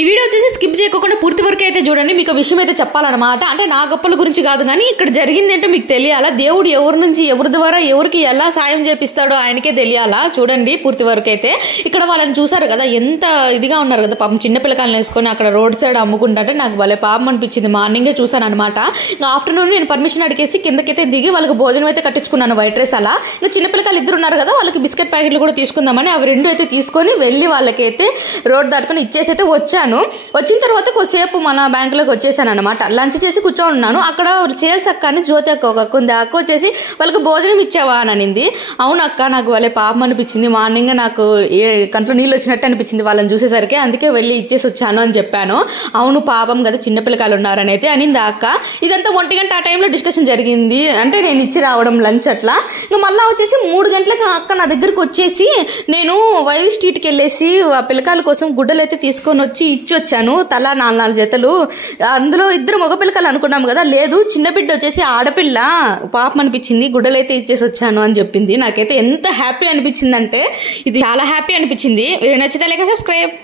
ఈ వీడియో వచ్చేసి స్కిప్ చేయకుండా పూర్తి వరకు అయితే చూడండి. మీకు విషయం అయితే చెప్పాలన్నమాట. అంటే నా గొప్పల గురించి కాదు, కానీ ఇక్కడ జరిగింది ఏంటో మీకు తెలియాలా. దేవుడు ఎవరి నుంచి ఎవరి ద్వారా ఎవరికి ఎలా సాయం చేపిస్తాడో ఆయనకే తెలియాలా. చూడండి పూర్తి వరకు అయితే. ఇక్కడ వాళ్ళని చూసారు కదా, ఎంత ఇదిగా ఉన్నారు కదా పాపం, చిన్న పిల్లకాయలను వేసుకొని అక్కడ రోడ్ సైడ్ అమ్ముకుంటే నాకు భలే పాపం అనిపించింది. మార్నింగే చూసాను అనమాట. ఇంకా ఆఫ్టర్నూన్ నేను పర్మిషన్ అడిగేసి కిందకైతే దిగి వాళ్ళకి భోజనం అయితే కట్టించుకున్నాను, వైట్ రైస్ అలా. ఇంకా చిన్న పిల్లకాయలు ఇద్దరు ఉన్నారు కదా, వాళ్ళకి బిస్కెట్ ప్యాకెట్లు కూడా తీసుకుందామని అవి రెండు అయితే తీసుకొని వెళ్ళి వాళ్ళకైతే రోడ్ దాటుకొని ఇచ్చేసి అయితే వచ్చాను. వచ్చిన తర్వాత కొద్దిసేపు మన బ్యాంకులోకి వచ్చేసాను అనమాట. లంచ్ చేసి కూర్చొని ఉన్నాను. అక్కడ సేల్స్ అక్క అని జ్యోతి అక్క ఒక అక్క ఉంది. ఆ అక్క వచ్చేసి వాళ్ళకి భోజనం ఇచ్చావా అని అనింది. అవును అక్క, నాకు వాళ్ళే పాపం అనిపించింది. మార్నింగ్ నాకు కంట్లో నీళ్ళు వచ్చినట్టు అనిపించింది వాళ్ళని చూసేసరికి, అందుకే వెళ్ళి ఇచ్చేసి వచ్చాను అని చెప్పాను. అవును పాపం కదా, చిన్నపిల్లకాయలు ఉన్నారని అయితే అనింది ఆ అక్క. ఇదంతా 1 గంట ఆ టైంలో డిస్కషన్ జరిగింది. అంటే నేను ఇచ్చి రావడం లంచ్ అట్లా. ఇంకా మళ్ళీ వచ్చేసి 3 గంటలకు అక్క నా దగ్గరకు వచ్చేసి, నేను వైవి స్ట్రీట్కి వెళ్ళేసి ఆ పిల్లకాయల కోసం గుడ్డలు అయితే తీసుకొని వచ్చి ఇచ్చి వచ్చాను, తలా 4 జతలు. అందులో 2 మగ పిల్లకాయలు అనుకున్నాము కదా, లేదు చిన్న బిడ్డ వచ్చేసి ఆడపిల్ల, పాపం అనిపించింది, గుడ్డలు అయితే ఇచ్చేసి వచ్చాను అని చెప్పింది. నాకైతే ఎంత హ్యాపీ అనిపించింది అంటే, ఇది చాలా హ్యాపీ అనిపించింది. నచ్చితే లైక్ సబ్స్క్రైబ్.